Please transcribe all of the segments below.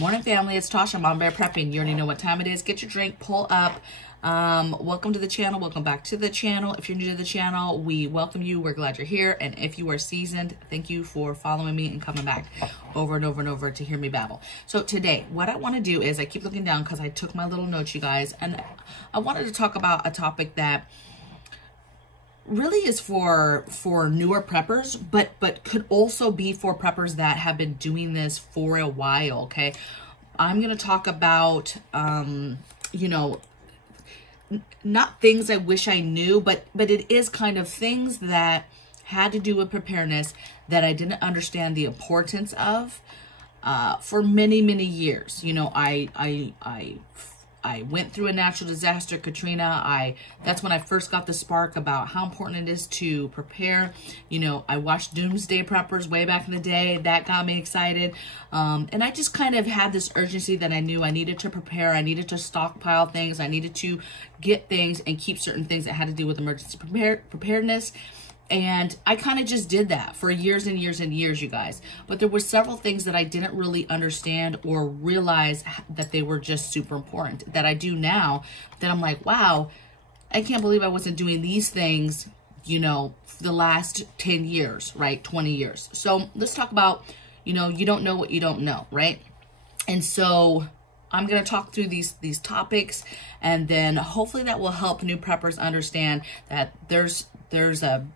Morning, family. It's Tasha, MamabearPrepping. You already know what time it is. Get your drink, pull up. Welcome to the channel. Welcome back to the channel. If you're new to the channel, we welcome you. We're glad you're here. And if you are seasoned, thank you for following me and coming back over and over and over to hear me babble. So today, what I want to do is, I keep looking down because I took my little notes, you guys, and I wanted to talk about a topic that really is for newer preppers, but could also be for preppers that have been doing this for a while. Okay, I'm gonna talk about you know, not things I wish I knew, but it is kind of things that had to do with preparedness that I didn't understand the importance of for many years. You know, I went through a natural disaster, Katrina. That's when I first got the spark about how important it is to prepare. You know, I watched Doomsday Preppers way back in the day. That got me excited. And I just kind of had this urgency that I knew I needed to prepare. I needed to stockpile things. I needed to get things and keep certain things that had to do with emergency preparedness. And I kind of just did that for years and years and years, you guys. But there were several things that I didn't really understand or realize that they were just super important that I do now, that I'm like, wow, I can't believe I wasn't doing these things, you know, for the last 10 years, right? 20 years. So let's talk about, you know, you don't know what you don't know, right? And so I'm going to talk through these topics, and then hopefully that will help new preppers understand that there's a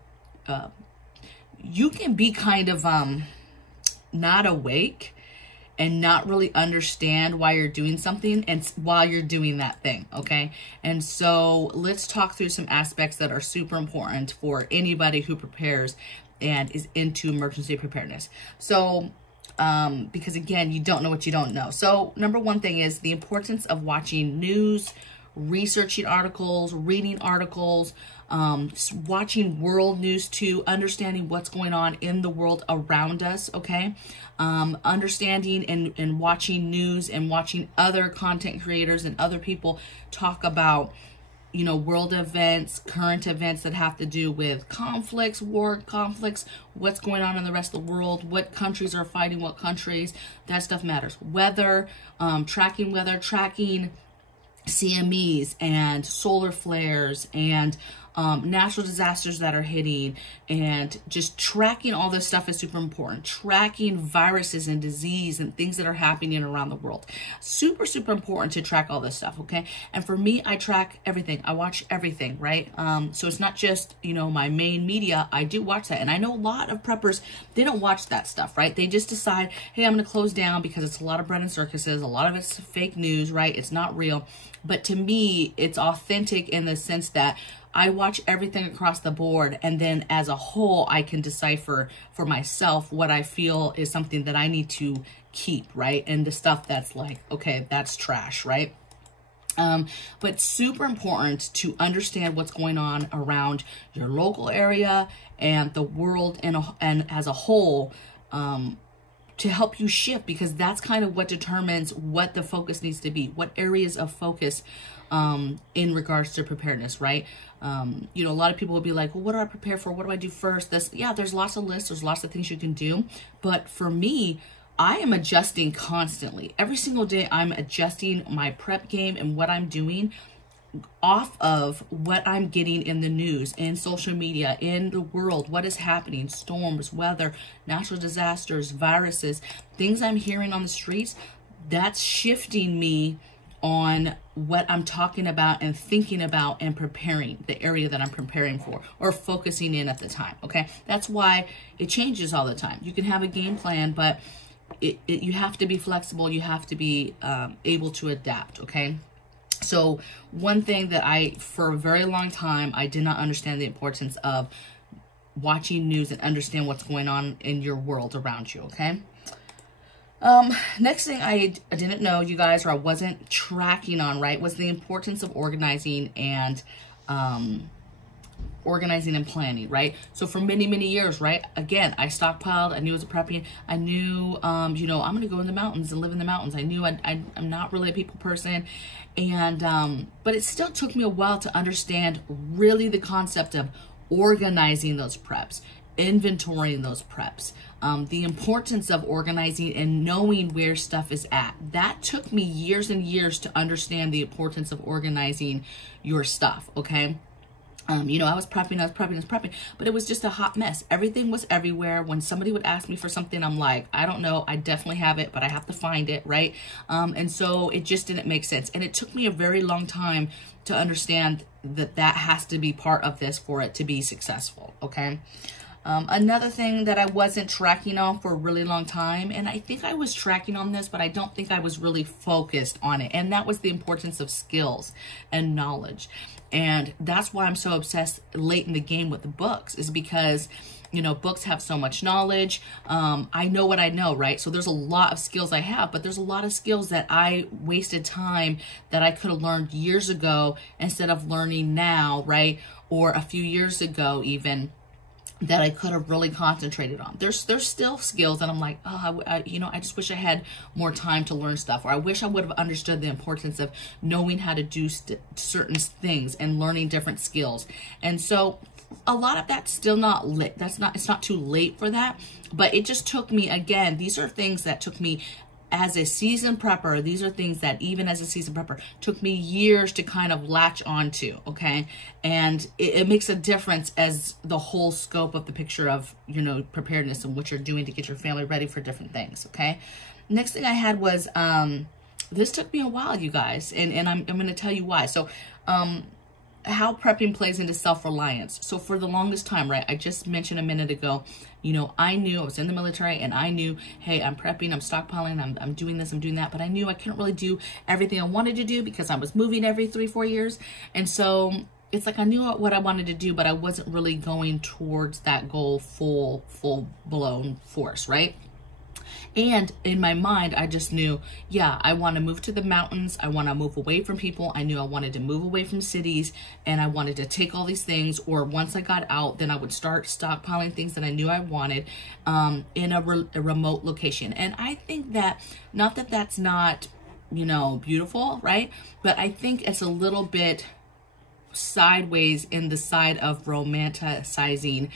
you can be kind of not awake and not really understand why you're doing something and while you're doing that thing, okay? And so let's talk through some aspects that are super important for anybody who prepares and is into emergency preparedness. So because again, you don't know what you don't know. So number one thing is the importance of watching news, researching articles, reading articles, watching world news too, understanding what's going on in the world around us, okay? Understanding and watching news and watching other content creators and other people talk about, you know, world events, current events that have to do with conflicts, war conflicts, what's going on in the rest of the world, what countries are fighting what countries, that stuff matters. Weather, tracking CMEs and solar flares and natural disasters that are hitting, and just tracking all this stuff is super important. Tracking viruses and disease and things that are happening around the world. Super important to track all this stuff, okay? And for me, I track everything. I watch everything, right? So it's not just, you know, my main media. I do watch that. And I know a lot of preppers, they don't watch that stuff, right? They just decide, hey, I'm going to close down because it's a lot of bread and circuses. A lot of it's fake news, right? It's not real. But to me, it's authentic in the sense that I watch everything across the board, and then as a whole, I can decipher for myself what I feel is something that I need to keep, right? And the stuff that's like, okay, that's trash, right? But super important to understand what's going on around your local area and the world and as a whole, to help you shift, because that's kind of what determines what the focus needs to be, what areas of focus in regards to preparedness, right? You know, a lot of people will be like, well, what do I prepare for? What do I do first? Yeah, there's lots of lists. There's lots of things you can do. But for me, I am adjusting constantly. Every single day, I'm adjusting my prep game and what I'm doing off of what I'm getting in the news, in social media, in the world, what is happening, storms, weather, natural disasters, viruses, things I'm hearing on the streets. That's shifting me on what I'm talking about and thinking about and preparing, the area that I'm preparing for or focusing in at the time, okay? That's why it changes all the time. You can have a game plan, but you have to be flexible. You have to be able to adapt, okay? So one thing that for a very long time, I did not understand the importance of watching news and understand what's going on in your world around you, okay? Next thing I didn't know, you guys, or I wasn't tracking on, right, was the importance of organizing and planning, right? So for many years, right, again, I stockpiled. I knew I was prepping. I knew, you know, I'm going to go in the mountains and live in the mountains. I knew I'm not really a people person. And, but it still took me a while to understand really the concept of organizing those preps inventorying those preps, the importance of organizing and knowing where stuff is at. That took me years and years to understand the importance of organizing your stuff, okay? You know, I was prepping, but it was just a hot mess. Everything was everywhere. When somebody would ask me for something, I'm like, I don't know. I definitely have it, but I have to find it, right? And so it just didn't make sense. And it took me a very long time to understand that that has to be part of this for it to be successful, okay? Another thing that I wasn't tracking on for a really long time, and I think I was tracking on this, but I don't think I was really focused on it, and that was the importance of skills and knowledge. And that's why I'm so obsessed late in the game with the books, is because, you know, books have so much knowledge. I know what I know, right? So there's a lot of skills I have, but there's a lot of skills that I wasted time that I could have learned years ago instead of learning now, right? Or a few years ago even, that I could have really concentrated on. There's still skills that I'm like, oh, you know, I just wish I had more time to learn stuff, or I wish I would have understood the importance of knowing how to do certain things and learning different skills. And so a lot of that's still not lit. It's not too late for that, but it just took me, again, these are things that took me as a seasoned prepper. These are things that even as a seasoned prepper took me years to kind of latch onto, okay? And it makes a difference as the whole scope of the picture of, you know, preparedness and what you're doing to get your family ready for different things, okay? Next thing I had was, this took me a while, you guys, and I'm going to tell you why. So, how prepping plays into self-reliance. So for the longest time, right, I just mentioned a minute ago, you know, I knew I was in the military and I knew, hey, I'm prepping, I'm stockpiling, I'm doing this, I'm doing that, but I knew I couldn't really do everything I wanted to do because I was moving every 3-4 years. And so it's like I knew what I wanted to do, but I wasn't really going towards that goal full blown force, right? And in my mind, I just knew, yeah, I want to move to the mountains. I want to move away from people. I knew I wanted to move away from cities, and I wanted to take all these things. Or once I got out, then I would start stockpiling things that I knew I wanted in a remote location. And I think that, not that that's not, you know, beautiful, right? But I think it's a little bit sideways in the side of romanticizing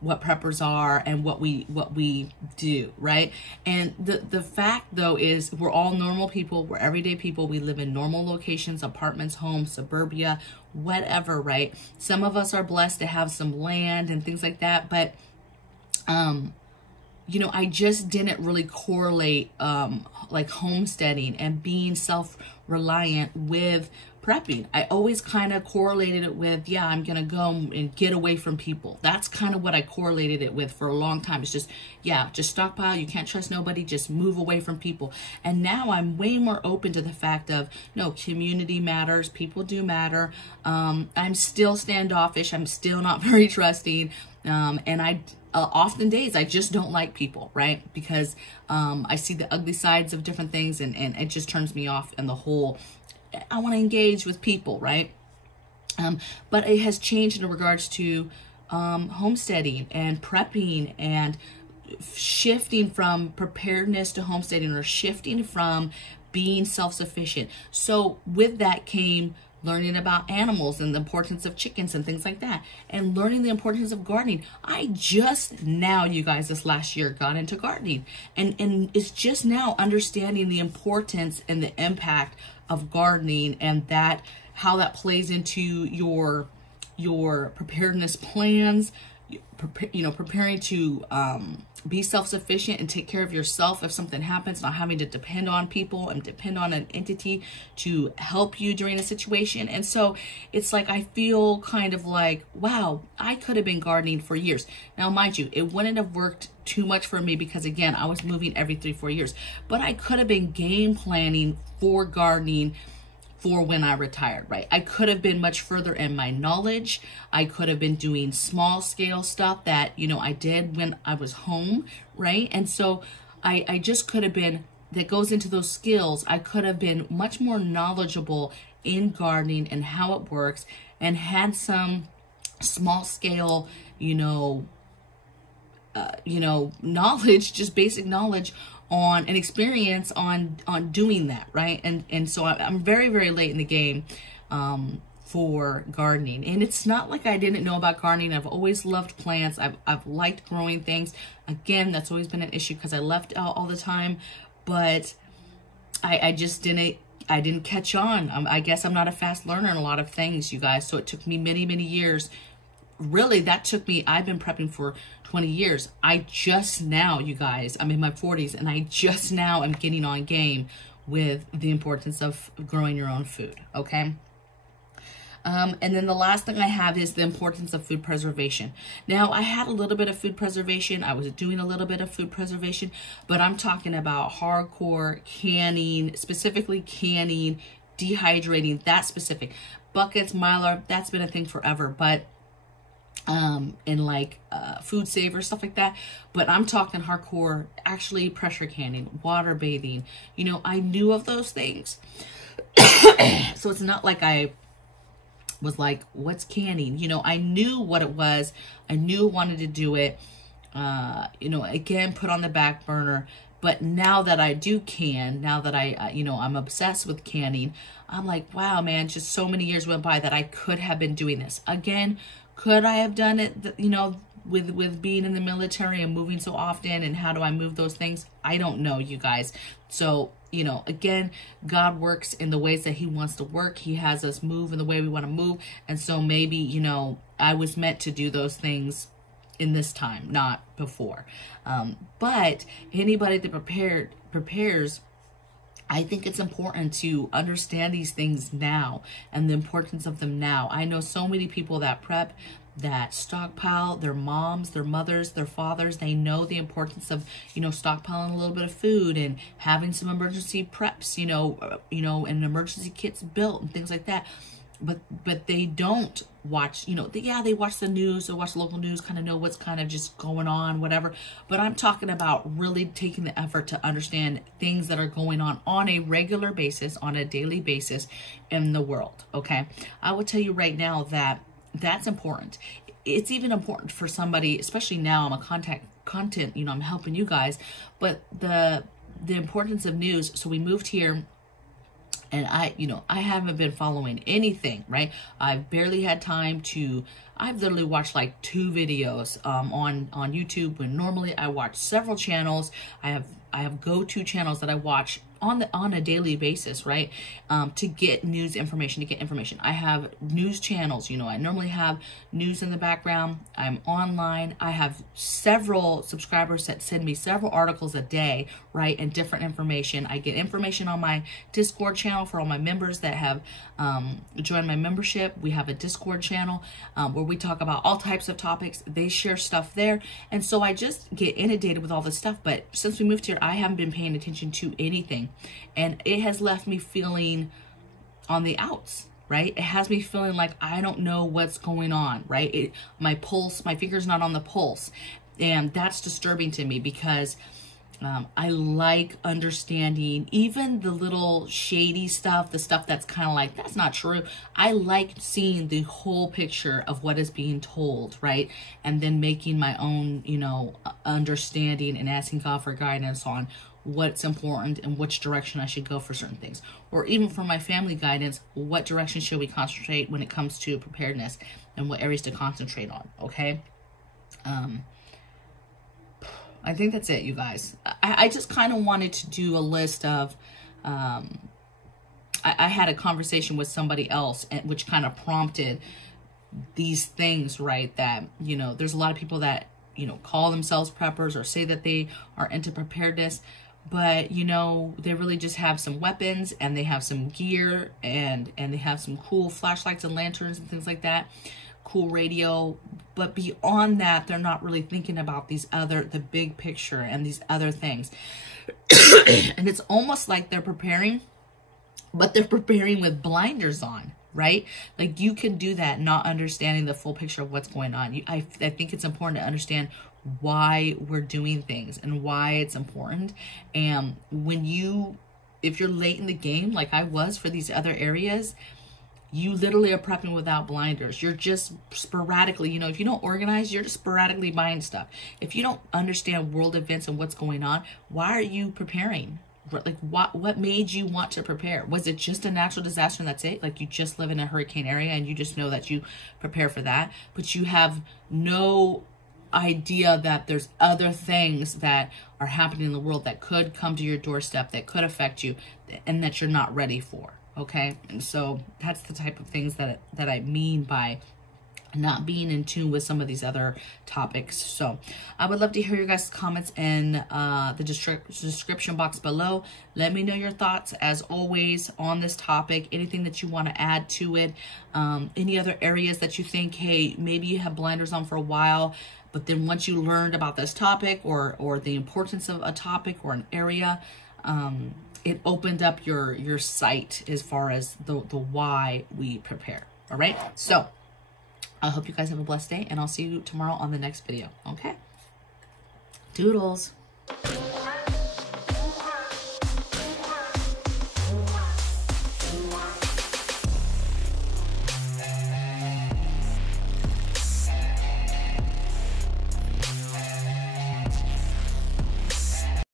what preppers are and what we do, right? And the fact though is we're all normal people, we're everyday people, we live in normal locations, apartments, homes, suburbia, whatever, right? Some of us are blessed to have some land and things like that, but you know, I just didn't really correlate like homesteading and being self-reliant with prepping. I always kind of correlated it with, yeah, I'm gonna go and get away from people. That's kind of what I correlated it with for a long time. It's just, yeah, just stockpile, you can't trust nobody, just move away from people. And now I'm way more open to the fact of, no, community matters, people do matter. I'm still standoffish, I'm still not very trusting, and I often days I just don't like people, right? Because I see the ugly sides of different things, and it just turns me off, and the whole, I want to engage with people, right? But it has changed in regards to homesteading and prepping and shifting from preparedness to homesteading, or shifting from being self-sufficient. So with that came learning about animals and the importance of chickens and things like that, and learning the importance of gardening. I just now, you guys, this last year got into gardening, and it's just now understanding the importance and the impact of gardening, and that how that plays into your preparedness plans, you know, preparing to be self-sufficient and take care of yourself if something happens, not having to depend on people and depend on an entity to help you during a situation. And so it's like I feel kind of like, wow, I could have been gardening for years. Now, mind you, it wouldn't have worked too much for me because, again, I was moving every 3-4 years, but I could have been game planning for gardening for when I retired, right? I could have been much further in my knowledge. I could have been doing small scale stuff that, you know, I did when I was home, right? And so I just could have been, that goes into those skills, I could have been much more knowledgeable in gardening and how it works, and had some small scale, knowledge, just basic knowledge on an experience on doing that, right? And so I'm very, very late in the game for gardening. And it's not like I didn't know about gardening. I've always loved plants. I've liked growing things. Again, that's always been an issue because I left out all the time, but I just didn't catch on. I guess I'm not a fast learner in a lot of things, you guys. So it took me many, many years. Really, that took me, I've been prepping for 20 years. I just now, you guys, I'm in my 40s, and I just now am getting on game with the importance of growing your own food, okay? And then the last thing I have is the importance of food preservation. Now, I had a little bit of food preservation. I was doing a little bit of food preservation, but I'm talking about hardcore canning, specifically canning, dehydrating, that specific. Buckets, Mylar, that's been a thing forever, but in like food saver, stuff like that. But I'm talking hardcore, actually pressure canning, water bathing. You know, I knew of those things. So it's not like I was like, what's canning? You know, I knew what it was. I knew I wanted to do it. You know, again, put on the back burner. But now that I do can, now that I, you know, I'm obsessed with canning, I'm like, wow, man, just so many years went by that I could have been doing this. Again, could I have done it, you know, with being in the military and moving so often, and how do I move those things? I don't know, you guys. So, you know, again, God works in the ways that he wants to work. He has us move in the way we want to move. And so maybe, you know, I was meant to do those things in this time, not before. But anybody that prepares, I think it's important to understand these things now and the importance of them now. I know so many people that prep, that stockpile, their moms, their mothers, their fathers, they know the importance of, you know, stockpiling a little bit of food and having some emergency preps, you know, and emergency kits built and things like that. But they don't watch, you know, they watch the news, they watch the local news, kind of know what's kind of just going on, whatever. But I'm talking about really taking the effort to understand things that are going on a regular basis, on a daily basis in the world, okay? I will tell you right now that that's important. It's even important for somebody, especially now I'm a content, you know, I'm helping you guys, but the importance of news. So we moved here, and I haven't been following anything, right? I've barely had time to, I've literally watched like 2 videos on YouTube, when normally I watch several channels. I have go-to channels that I watch on a daily basis, right? To get news information, I have news channels, you know, I normally have news in the background. I'm online. I have several subscribers that send me several articles a day, right? And different information. I get information on my Discord channel for all my members that have joined my membership. We have a Discord channel where we talk about all types of topics. They share stuff there. And so I just get inundated with all this stuff. But since we moved here, I haven't been paying attention to anything. And it has left me feeling on the outs, right? It has me feeling like I don't know what's going on, right? My pulse, my finger's not on the pulse. And that's disturbing to me because I like understanding even the little shady stuff, the stuff that's kind of like, that's not true. I like seeing the whole picture of what is being told, right? And then making my own, you know, understanding and asking God for guidance on what's important and which direction I should go for certain things. Or even for my family guidance, what direction should we concentrate when it comes to preparedness and what areas to concentrate on, okay? I think that's it, you guys. I just kind of wanted to do a list of, I had a conversation with somebody else, which kind of prompted these things, right? That, you know, there's a lot of people that, you know, call themselves preppers or say that they are into preparedness, but, you know, they really just have some weapons and they have some gear and they have some cool flashlights and lanterns and things like that. Cool radio, but beyond that, they're not really thinking about the big picture and these other things. And it's almost like they're preparing, but they're preparing with blinders on, right? Like you can do that not understanding the full picture of what's going on. I think it's important to understand why we're doing things and why it's important. And if you're late in the game, like I was for these other areas, you literally are prepping without blinders. You're just sporadically, you know, if you don't organize, you're just sporadically buying stuff. If you don't understand world events and what's going on, why are you preparing? like what made you want to prepare? Was it just a natural disaster and that's it? Like you just live in a hurricane area and you just know that you prepare for that, but you have no idea that there's other things that are happening in the world that could come to your doorstep, that could affect you, and that you're not ready for. Okay. And so that's the type of things that I mean by not being in tune with some of these other topics. So I would love to hear your guys' comments in the description box below. Let me know your thoughts, as always, on this topic, anything that you want to add to it, any other areas that you think, hey, maybe you have blinders on for a while, but then once you learned about this topic or the importance of a topic or an area, it opened up your sight as far as the why we prepare. All right. So I hope you guys have a blessed day, and I'll see you tomorrow on the next video. Okay? Doodles.